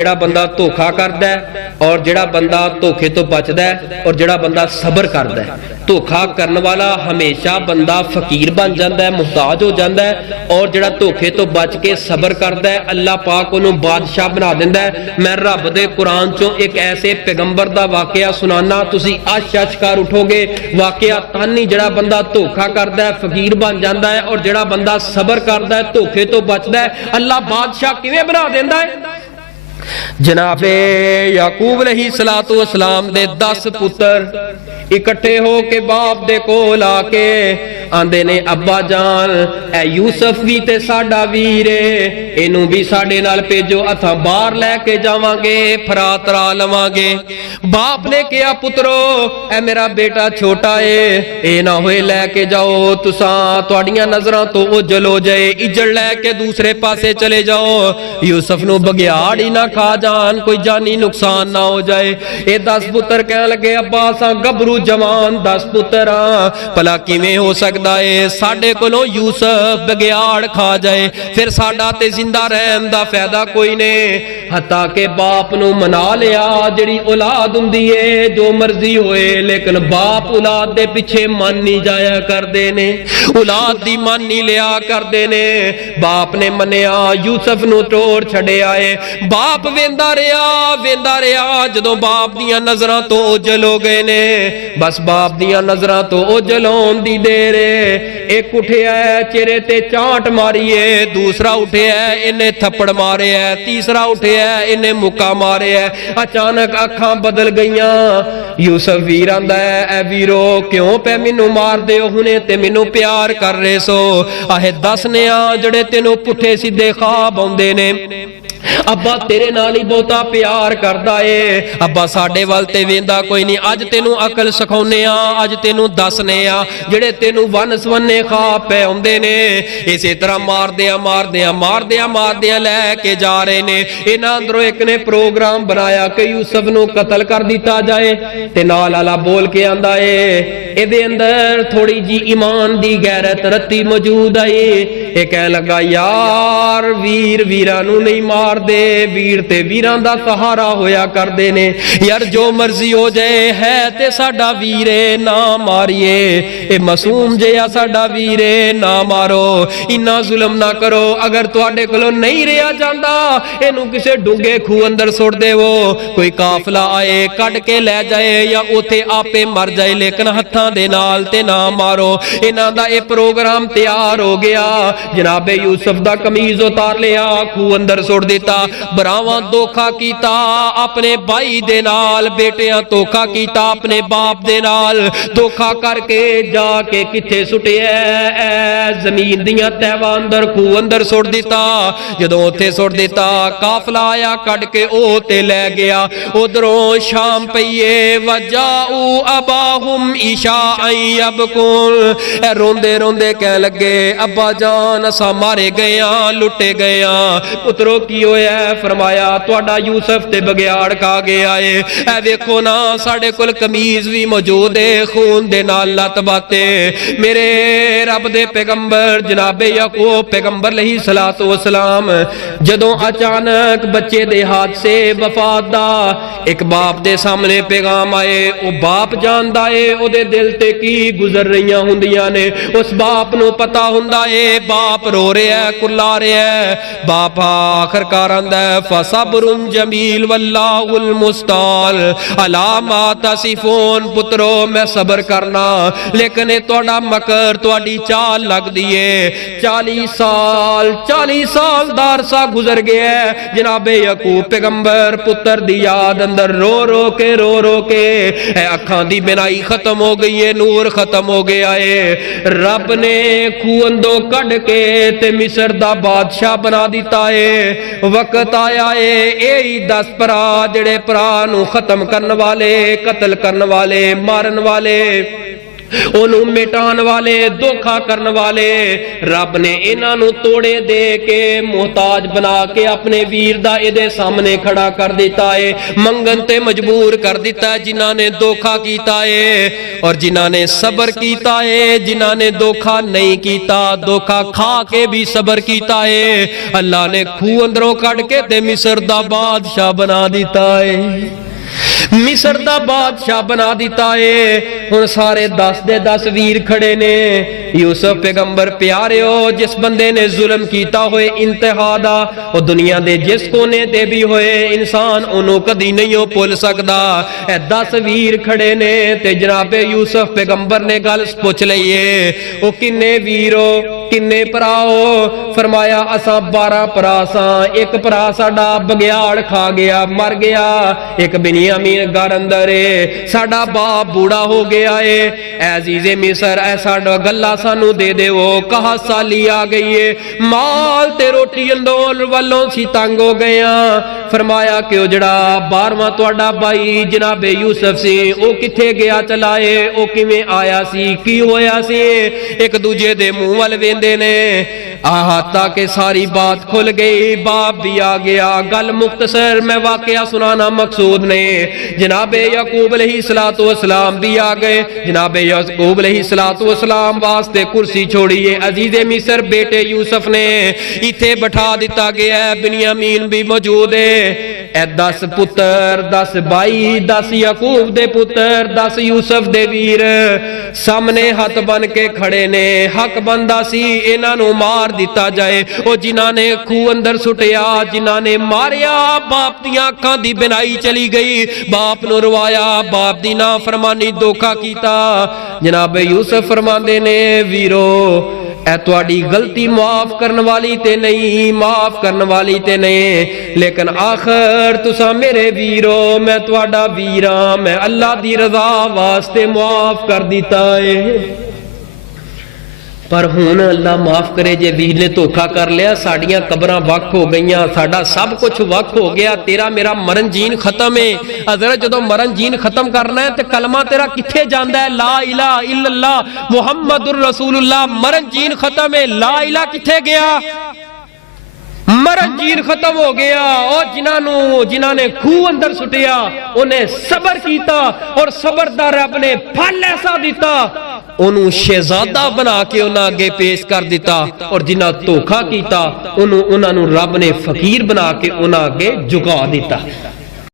ਜਿਹੜਾ ਬੰਦਾ ਧੋਖਾ ਕਰਦਾ और ਜਿਹੜਾ ਬੰਦਾ ਧੋਖੇ ਤੋਂ ਬਚਦਾ और ਜਿਹੜਾ ਬੰਦਾ ਸਬਰ ਕਰਦਾ ਧੋਖਾ ਕਰਨ ਵਾਲਾ ਹਮੇਸ਼ਾ ਬੰਦਾ ਫਕੀਰ ਬਣ ਜਾਂਦਾ ਹੈ, ਮੁਹਤਾਜ ਹੋ ਜਾਂਦਾ ਹੈ और ਜਿਹੜਾ ਧੋਖੇ ਤੋਂ ਬਚ ਕੇ ਸਬਰ ਕਰਦਾ ਹੈ ਅੱਲਾह पाक ਉਹਨੂੰ ਬਾਦਸ਼ਾਹ ਬਣਾ ਦਿੰਦਾ ਹੈ। मैं रब दे कुरान चों एक ऐसे पैगंबर दा वाकया सुनाना, तुसी अच कर उठोगे। वाकया तानी ਜਿਹੜਾ ਬੰਦਾ ਧੋਖਾ ਕਰਦਾ है फकीर बन जाता है और ਜਿਹੜਾ ਬੰਦਾ सबर करता है धोखे तो बचता है अल्लाह बादशाह किवें बना देंदा है। जनाबे याकूब अलैहिस्सलातु वस्सलाम दे 10 पुत्र इकट्ठे हो के बाप दे कोल आके आंदे ने अब्बा जान ए यूसुफ भी ते साडा वीर है इनू भी साडे नाल भेजो असां बाहर लेके जावांगे फरात तरा लवांगे। बाप ने कहा पुत्रो ए मेरा बेटा छोटा है ए ना होए लेके जाओ तुसां तुहाडियां नजरां तो ओझल हो जाए इज्जत लेके दूसरे पासे चले जाओ यूसुफ नू बघियाड़ ही ना खा जान कोई जानी नुकसान ना हो जाए। ये 10 पुत्र कह लगे अब्बा असां गभरू जवान 10 पुत्र भला किवें हो सकदा है साडे कोलों यूसुफ बघियाड़ खा जाए फिर साडा ते जिंदा रहन दा फायदा कोई नहीं। हत्ता के बाप नू मना लिया जिहड़ी औलाद हुंदी है जो मर्जी होए लेकिन बाप औलाद दे पिछे मन नहीं जाया करदे ने औलाद दी मन नहीं लिया करदे ने। बाप ने मन्निया यूसुफ नू टोर छड्डिया है। बाप वेंदा रहा जदों बाप दियां नजरां तो ओझल हो गए ने बस बाप दियां नजरां तो ओझल होण दी देर एक उठिया चेहरे ते चाट मारी है दूसरा उठिया इन्हें थप्पड़ मारे है तीसरा उठिया इन्हें मुक्का मारे है। अचानक अखां बदल गईयां। यूसुफ वीर आंदा है ए वीरो क्यों पे मैनू मार दे हो हुणे ते मैनू प्यार कर रहे सो आहे दसने जड़े तेनू पुठे सीधे ख्वाब आउंदे ने अब्बा तेरे नाल ही बहुता प्यार करदा है अब्बा साडे वल ते वेंदा कोई नहीं अज तेनू अकल सिखाउने आ अज तेनू दसने आ जेड़े तेनू वन सवन्ने ख्वाब पे आउंदे ने इसे तरह मारदियां लैके जा रहे ने। इन्हां अंदरों एक ने प्रोग्राम बनाया कि यूसुफ नू कतल कर दिता जाए ते नाल आला बोल के आंदा है इहदे अंदर थोड़ी जी ईमान दी गैरत रत्ती मौजूद आई। ये कह लगा यार वीर वीरां नू नहीं मार दे वीर ते वीरां दा सहारा होया करदे ने यार जो मर्जी हो जाए है ते साडा वीर ना मारिए ए मासूम जिहा साडा वीर ना मारो इन्ना जुल्म ना करो अगर तुहाडे कोलों नहीं रहा जांदा इनू किसे डूंगे खूह अंदर सुट देवो कोई काफला आए कट के ले जाए या उथे आपे मर जाए लेकिन हत्थां दे नाल ते ना मारो। इन्हां दा ए प्रोग्राम तैयार हो गया। जनाबे यूसुफ दा कमीज उतार लिया खूह अंदर सुट दिता। भरावां धोखा कीता अपने भाई दे नाल बेटियां धोखा कीता अपने बाप दे नाल धोखा करके जाके किथे सुटिया जमीन दियां तहवां अंदर खूह अंदर सुट दिता। जदों उत्थे सुट दिता काफला आया कट के ओ ते लै गया। उधरों शाम पईए वजाऊ अबाहुम इशाअन यबकुन रोंदे रोंदे कह लगे अब्बा जान असां मारे गए लुटे गए पुत्रो की होया फरमाया तुहाडा यूसुफ ते बघियाड़ खा गया है ए वेखो ना साडे कोल कमीज भी मौजूद है खून दे नाल लत बाते। मेरे रब दे पैगंबर जनाबे याकूब पैगंबर अलैहिस्सलातु वस्सलाम जदों अचानक बच्चे दे हाथ से वफात दा एक बाप दे सामने पैगाम आए ओ बाप जानदा है ओदे दिल ते की गुजर रहीआं हुंदियां ने उस बाप नू पता हुंदा है बाप रो रहा है कुल्ला रहा है। बाप आखिरकार आंदा है फसब्रुन जमील वल्लाहुल मुस्ताल अला मा तसिफून पुत्रो मैं सबर करना लेकिन तुहाडा मकर तुहाडी चाल लगदी है। 40 साल दा अरसा गुजर गया है। जनाबे याकूब पैगंबर पुत्र दी याद अंदर रो रो के अखां दी बिनाई खत्म हो गई है नूर खत्म हो गया है। रब ने खूंदो कढ़ के ते मिस्र दा बादशाह बना दिता है। वक्त आया है यही 10 भरा जेड़े भरा नू खत्म करने वाले कतल करने वाले मारन वाले ओनू मिटान वाले, धोखा करने वाले रब ने इन्हां नू तोड़े दे के मोहताज बना के अपने वीर दा इहदे सामने खड़ा कर दिता है, मंगन ते मजबूर कर दिता है। जिन्हां ने धोखा कीता है और जिन्हां ने सबर कीता है, जिन्हां ने धोखा नहीं कीता, धोखा खा के भी सबर कीता है, अल्लाह ने खूह अंदरों कट के ते मिस्र दा बादशाह बना दिता है, मिस्र दा बादशाह बना दिता है। हुण सारे 10 दे 10 वीर खड़े ने। यूसुफ पैगंबर प्यारे हो, जिस बंदे ने जुल्म कीता होए इंतहा दा, वो दुनिया दे जिस कोने ते भी होए इंसान ओनू कदी नहीं हो भुल सकदा। ए 10 वीर खड़े ने ते जनाबे यूसुफ पैगंबर ने गल पुछ लईए, ओ किन्ने वीर हो, किन्ने भरा हो? फरमाया असा 12 भरा सां, एक भरा साडा बगियाड़ खा गया, मर गया, एक बिन्यामीन घर अंदर है, साडा बाप बूढ़ा हो गया है। अजीज़े मिस्र ऐ साडा गल्ला सानू दे देवो, कहा साली आ गई है, माल ते रोटी अंदोल वालों सी तंग हो गए। फरमाया कि जड़ा 12वां तुहाडा भाई जनाबे यूसुफ सी, ओ किथे गया चलाए, ओ किवें आया सी, की होया सी? एक दूजे दे मुंह वल वेंदे ने। आहा ताकि सारी बात खुल गई, बाप भी आ गया। गल मुख्तसर मैं वाकया सुनाना मकसूद ने। जनाबे याकूब अलैहिस्सलातु वस्सलाम भी आ गए। जनाबे याकूब अलैहिस्सलातु वस्सलाम वास्ते कुर्सी छोड़ी है अजीज़े मिस्र बेटे यूसुफ ने इथे बैठा दिता गया है। बिन्यामीन भी मौजूद है। 10 पुत्र, 10 भाई, 10 याकूब दे पुत्र, 10 यूसुफ दे वीर सामने हाथ बन के खड़े ने। हक बनदा सी इन्हां नू मार दिता जाए। ओ जिन्हां ने खूह अंदर सुटिया, जिन्हां ने मारिया, बाप दी अखां दी बिनाई चली गई, बाप नू रवाया, बाप दी नाफरमानी, धोखा कीता। जनाब यूसुफ फरमांदे ने, वीरो ऐ तुहाडी गलती माफ करने वाली ते नहीं, माफ करने वाली ते नहीं, लेकिन आखिर तुसा मेरे वीरो, मैं तुहाडा वीरा, मैं अल्लाह दी रजा वास्ते माफ कर दिता है। पर हुण अल्लाह माफ करे जे वीर ने धोखा कर लिया, साड़ियां कबरां वख हो गईयां, साडा सब कुछ वख हो गया, तेरा मेरा मरन जीन खत्म है। हज़रत जदों मरन जीन खत्म करना है तो कलमा तेरा किथे जांदा है? ला इलाहा इल्लल्लाह मुहम्मदुर रसूलुल्लाह। मरन जीन खत्म है, ला इलाहा किथे गया? मरन जीन खत्म हो गया। और जिन्हां ने खूह अंदर सुटिया उन्हें सबर कीता और सबर दा रब ने फल ऐसा दिता, उन्होंने शहजादा बना के उन्हें अगे पेश कर दिता। और जिन्हें धोखा किया उन्होंने रब ने फकीर बना के उन्हें अगे झुका दिता।